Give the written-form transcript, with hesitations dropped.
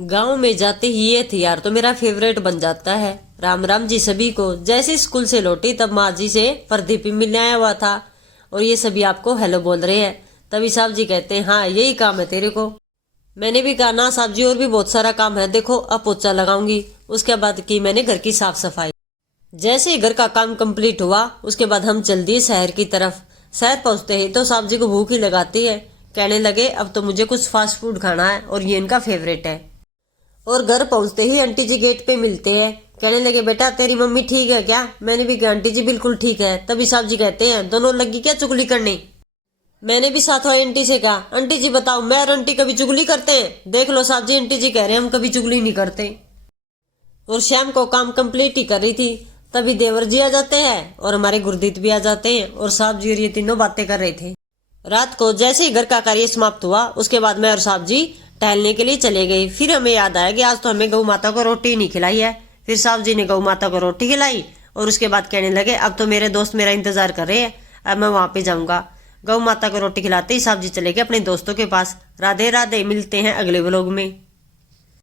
गांव में जाते ही ये हथियार तो मेरा फेवरेट बन जाता है। राम राम जी सभी को। जैसे स्कूल से लौटी तब माँ जी से प्रदीप मिलने आया हुआ था और ये सभी आपको हेलो बोल रहे हैं। तभी साहब जी कहते हैं हाँ यही काम है तेरे को। मैंने भी कहा ना साहब जी और भी बहुत सारा काम है, देखो अब पोछा लगाऊंगी। उसके बाद की मैंने घर की साफ सफाई। जैसे ही घर का काम कंप्लीट हुआ उसके बाद हम चल दिए शहर की तरफ। शहर पहुंचते ही तो साहब जी को भूख ही लगाती है। कहने लगे अब तो मुझे कुछ फास्ट फूड खाना है और ये इनका फेवरेट है। और घर पहुंचते ही आंटी जी गेट पे मिलते हैं। कहने लगे बेटा तेरी मम्मी ठीक है क्या? मैंने भी कहा आंटी जी बिल्कुल ठीक है। तभी साहब जी कहते हैं दोनों लगी क्या चुगली करने? मैंने भी साथ वाली आंटी से कहा आंटी जी बताओ मैं और आंटी कभी चुगली करते हैं? देख लो साहब जी आंटी जी कह रहे हैं हम कभी चुगली नहीं करते। और शाम को काम कंप्लीट ही कर रही थी तभी देवर जी आ जाते हैं और हमारे गुरदीत भी आ जाते हैं और साहब जी और ये तीनों बातें कर रहे थे। रात को जैसे ही घर का कार्य समाप्त हुआ उसके बाद मैं और साहब जी टहलने के लिए चले गए। फिर हमें याद आया कि आज तो हमें गौ माता को रोटी नहीं खिलाई है। फिर साहब जी ने गौ माता को रोटी खिलाई और उसके बाद कहने लगे अब तो मेरे दोस्त मेरा इंतजार कर रहे हैं, अब मैं वहां पे जाऊंगा। गौ माता को रोटी खिलाते ही साहब जी चले गए अपने दोस्तों के पास। राधे राधे, मिलते हैं अगले व्लॉग में।